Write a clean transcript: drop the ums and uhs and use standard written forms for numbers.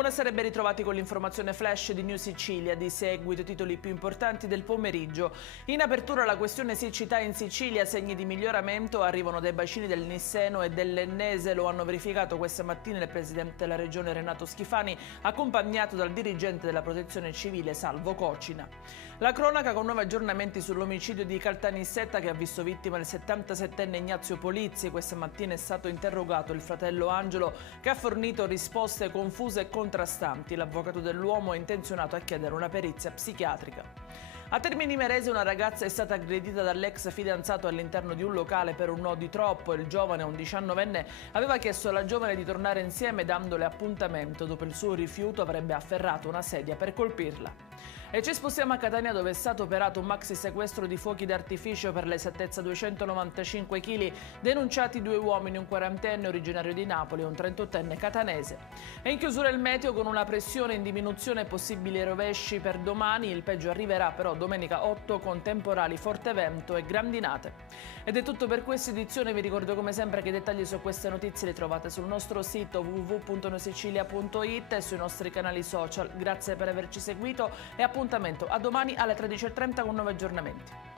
Buonasera e ben ritrovati con l'informazione flash di New Sicilia. Di seguito i titoli più importanti del pomeriggio. In apertura la questione siccità in Sicilia, segni di miglioramento arrivano dai bacini del Nisseno e dell'Ennese, lo hanno verificato questa mattina il presidente della regione Renato Schifani, accompagnato dal dirigente della protezione civile Salvo Cocina. La cronaca con nuovi aggiornamenti sull'omicidio di Caltanissetta che ha visto vittima il 77enne Ignazio Polizzi. Questa mattina è stato interrogato il fratello Angelo, che ha fornito risposte confuse e contrastanti. L'avvocato dell'uomo è intenzionato a chiedere una perizia psichiatrica. A Termini Imerese una ragazza è stata aggredita dall'ex fidanzato all'interno di un locale per un no di troppo. Il giovane, un 19enne, aveva chiesto alla giovane di tornare insieme dandole appuntamento. Dopo il suo rifiuto avrebbe afferrato una sedia per colpirla. E ci spostiamo a Catania, dove è stato operato un maxi sequestro di fuochi d'artificio per l'esattezza 295 kg, denunciati 2 uomini, un quarantenne originario di Napoli e un 38enne catanese. E in chiusura il meteo con una pressione in diminuzione e possibili rovesci per domani. Il peggio arriverà però domenica 8 con temporali, forte vento e grandinate. Ed è tutto per questa edizione. Vi ricordo come sempre che i dettagli su queste notizie li trovate sul nostro sito www.neusicilia.it e sui nostri canali social. Grazie per averci seguito e appuntamento a domani alle 13:30 con nuovi aggiornamenti.